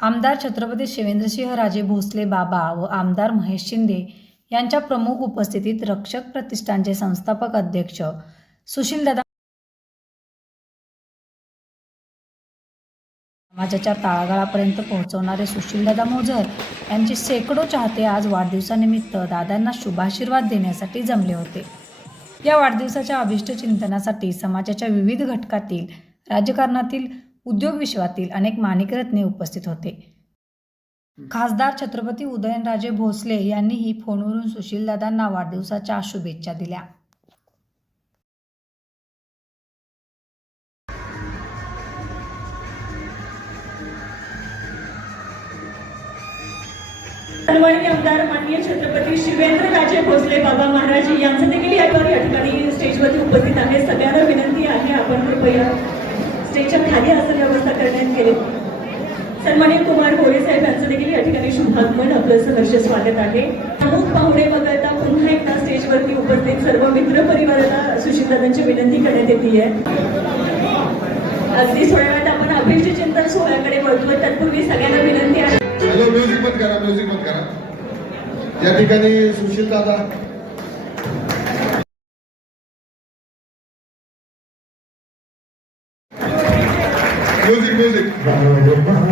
आमदार छत्रपती शिवेंद्रसिंह राजे भोसले बाबा व आमदार महेश शिंदे यांच्या प्रमुख उपस्थितीत रक्षक प्रतिष्ठानचे संस्थापक अध्यक्ष सुशीलदादा समाजाच्या तळागाळापर्यंत पोहोचवणारे सुशीलदादा मोझर यांचे शेकडो चाहते आज वाढदिवसानिमित्त दादांना शुभाशीर्वाद देण्यासाठी जमले होते. या वाढदिवसाच्या अभिष्ट चिंतनासाठी समाजाच्या विविध घटकातील राजकारणातील उद्योग विश्वातील अनेक माणिकरत्ने उपस्थित होते. खासदार छत्रपती उदयनराजे भोसले यांनीही फोनवरून सुशीलदादांना वाढदिवसाच्या शुभेच्छा दिल्या. सर्वांनी आमदार माननीय छत्रपती शिवेंद्र राजे भोसले बाबा महाराज यांचं देखील या ठिकाणी स्टेजवरती उपस्थित आहे सगळ्यांना विनंती आहे आपण कृपया स्टेजच्या खाली असं व्यवस्था करण्यात गेली. सन्मानित कुमार भोरे साहेब यांचं देखील या ठिकाणी शुभागमन. आपलं सहर्ष स्वागत आहे. प्रमुख पाहुणे वगळता पुन्हा एकदा स्टेजवरती उपस्थित सर्व मित्र परिवाराला सुशीलदादांची विनंती करण्यात येते अगदी थोड्या वेळात आपण अभिष्ट चिंतन सोहळ्याकडे वळतो. तत्पूर्वी सगळ्यांना विनंती आहे. म्युझिक बंद करा म्युझिक बंद करा. या ठिकाणी सुशील दादा म्युझिक म्युझिक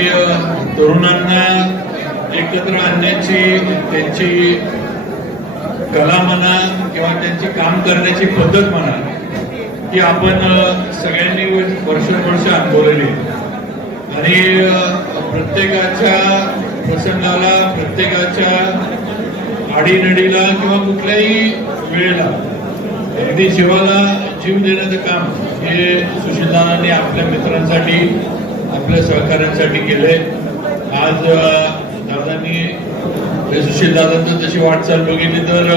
तरुणांना एकत्र आणण्याची त्यांची कला म्हणा किंवा त्यांची काम करण्याची पद्धत म्हणा ती आपण सगळ्यांनी वर्षानुवर्ष अनुभवलेली आणि प्रत्येकाच्या प्रसंगाला प्रत्येकाच्या आडीनडीला किंवा कुठल्याही वेळेला अगदी जीवाला जीव देण्याचं काम हे सुशीलदानांनी आपल्या मित्रांसाठी आपल्या सहकाऱ्यांसाठी केलंय. आज दादांनी सुशील दादांचं तशी वाटचाल बघितली तर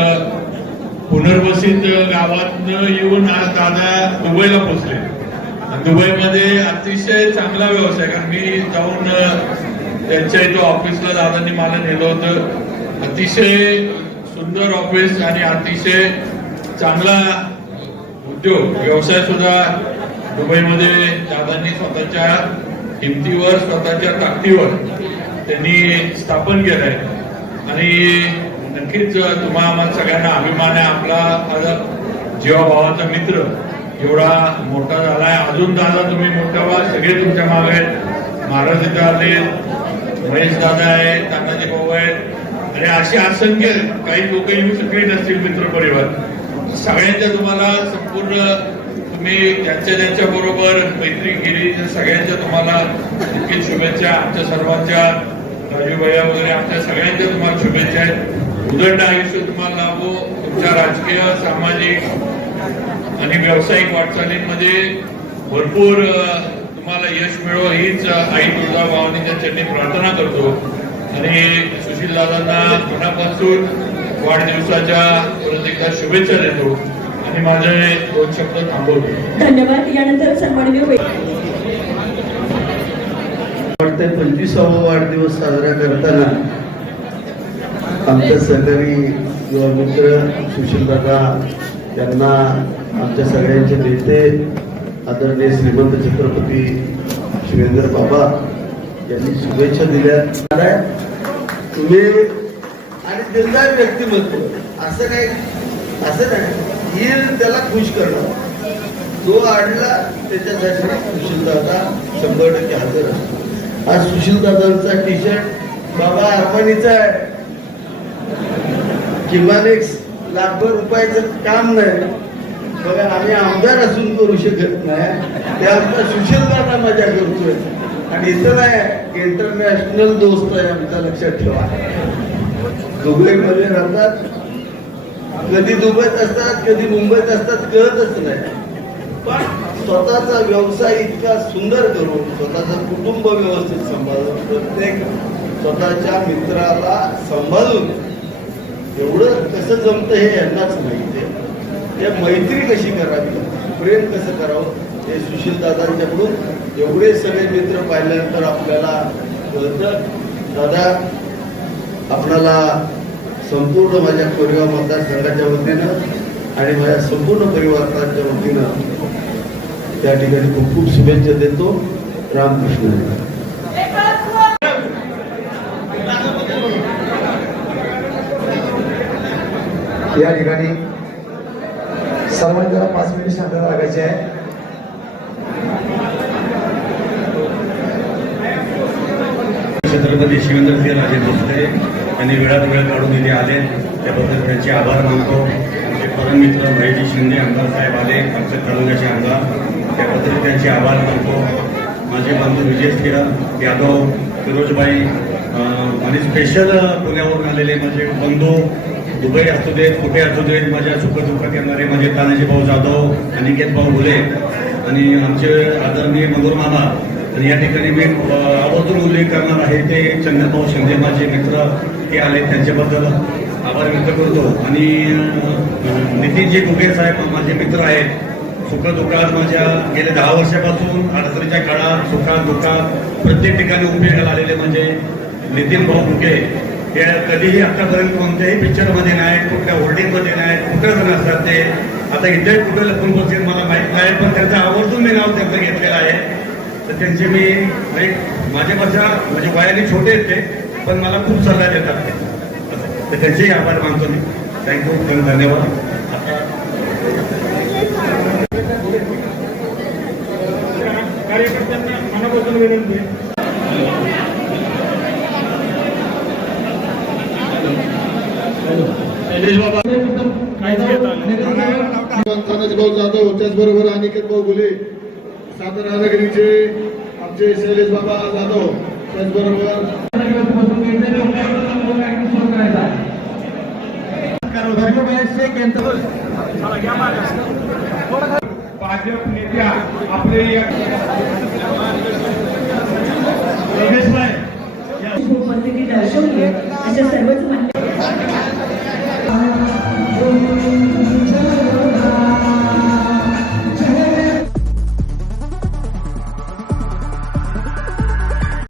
पुनर्वसित गावात येऊन आज दादा दुबईला पोहोचले. दुबईमध्ये अतिशय चांगला व्यवसाय कारण मी जाऊन त्यांच्या इथं ऑफिसला दादांनी मला नेलं होतं. अतिशय सुंदर ऑफिस आणि अतिशय चांगला उद्योग व्यवसाय सुद्धा दुबईमध्ये दादांनी स्वतःच्या किमतीवर स्वतःच्या ताकदीवर त्यांनी स्थापन केलंय. आणि नक्कीच तुम्हा आम्हाला सगळ्यांना अभिमान आहे. आपला जीवाभावाचा मित्र एवढा मोठा झालाय. अजून दादा तुम्ही मोठा व्हा. सगळे तुमच्या मागे आहेत. महाराज इथे आले. महेश दादा आहेत तानाजी भाऊ आहेत. आणि अशी असंख्य काही लोक येऊ शकले नसतील मित्र परिवार. सगळ्यांच्या तुम्हाला संपूर्ण तुम्ही ज्यांच्या ज्यांच्या बरोबर मैत्री केली सगळ्यांच्या तुम्हाला नक्कीच शुभेच्छा. आमच्या सर्वांच्या राजू भैया वगैरे आमच्या सगळ्यांच्या तुम्हाला शुभेच्छा आहेत. उदंड आयुष्य तुम्हाला लाभो. तुमच्या राजकीय सामाजिक आणि व्यावसायिक वाटचालींमध्ये भरपूर तुम्हाला यश मिळो. हीच आई तुळजा तुळजाभवानीच्या चरणी प्रार्थना करतो. आणि सुशील दादांना मनापासून वाढदिवसाच्या परत एकदा शुभेच्छा देतो. आणि माझे दोन शब्द थांबवतो. धन्यवाद. यानंतर सन्माननीय वाटतंय पंचवीसावा वाढदिवस साजरा करताना आमच्या सहकारी किंवा मित्र सुशीलदादा यांना आमच्या सगळ्यांचे नेते आदरणीय श्रीमंत छत्रपती शिवेंद्र बाबा यांनी शुभेच्छा दिल्या. तुम्ही आणि दिलदार व्यक्तिमत्व असं काही असं नाही. येईल त्याला खुश करणं जो आडला त्याच्यासाठी सुशीलदादा शंभर टक्के हजर असतो आज सुशीलदादांचा टी शर्ट बाबा अर्पणीचा आहे. किमान एक लाखभर रुपयाचं काम नाही. बघा आम्ही आमदार असून करू शकत नाही. ते आमचा सुशील दादा मजा करतोय आणि इथं नाही इंटरनॅशनल दोस्त आहे आमचा लक्षात ठेवा. दुबईमध्ये राहतात. कधी दुबईत असतात कधी मुंबईत असतात कळतच नाही. पण स्वतःचा व्यवसाय इतका सुंदर करून स्वतःचं कुटुंब व्यवस्थित सांभाळून प्रत्येक स्वतःच्या मित्राला सांभाळून एवढं कसं जमतं हे यांनाच माहिती आहे. ते मैत्री कशी करावी प्रेम कसं करावं हे सुशील दादांच्याकडून एवढे सगळे मित्र पाहिल्यानंतर आपल्याला कळतं दादा आपणाला संपूर्ण माझ्या कोरेगाव मतदारसंघाच्या वतीनं आणि माझ्या संपूर्ण परिवाराच्या वतीनं त्या ठिकाणी खूप खूप शुभेच्छा देतो. रामकृष्ण. या ठिकाणी सर्वांनी जरा पाच मिनिट शांतता लागायची आहे. छत्रपती शिवेंद्रसिंह राजे भोसले यांनी वेळात वेळ काढून इथे आले. त्याबद्दल त्यांचे आभार मानतो. परममित्र महेशजी शिंदे आमदार साहेब आले आमच्या तालुक्याचे आमदार. त्याबद्दल त्यांचे आभार मानतो. माझे बंधू विजय किरण यादव फिरोजबाई आणि स्पेशल पुण्यावरून आलेले माझे बंधू दुबई असू देत कुठे असू देत माझ्या सुखदुःखात येणारे माझे तानाजी भाऊ जाधव अनिकेत भाऊ भुले आणि आमचे आदरणीय मधुर मामा. आणि या ठिकाणी मी आवर्जून उल्लेख करणार आहे ते चंद्रभाऊ शिंदे माझे मित्र हे आले त्यांच्याबद्दल. आभार व्यक्त करतो. आणि नितीनजी घुगे साहेब माझे मित्र आहेत. सुखदुःखात माझ्या गेल्या दहा वर्षापासून अडचणीच्या काळात सुखात दुःखात प्रत्येक ठिकाणी उपयोगाला आलेले म्हणजे नितीन भाऊ मुके हे कधीही आतापर्यंत कोणत्याही पिक्चरमध्ये नाही कुठल्या होल्डिंगमध्ये नाही कुठंच नसतात ते. आता इथे कुठे लपून बसतील मला माहीत नाही पण त्यांचं आवर्जून मी नाव त्यांचं घेतलेलं आहे. तर त्यांचे मी एक माझ्यापेक्षा म्हणजे वयाने छोटे आहेत ते पण मला खूप सल्ला देतात ते. तर त्यांचेही आभार मानतो मी. थँक्यू धन्यवाद. कार्यकर्त्यांना मनापासून विनंती आहे. भाऊ जाधव त्याचबरोबर अनिकेत भाऊ गुले सातारा नगरीचे आमचे शैलेश बाबा जाधव त्याचबरोबर भाजप नेत्या आपले या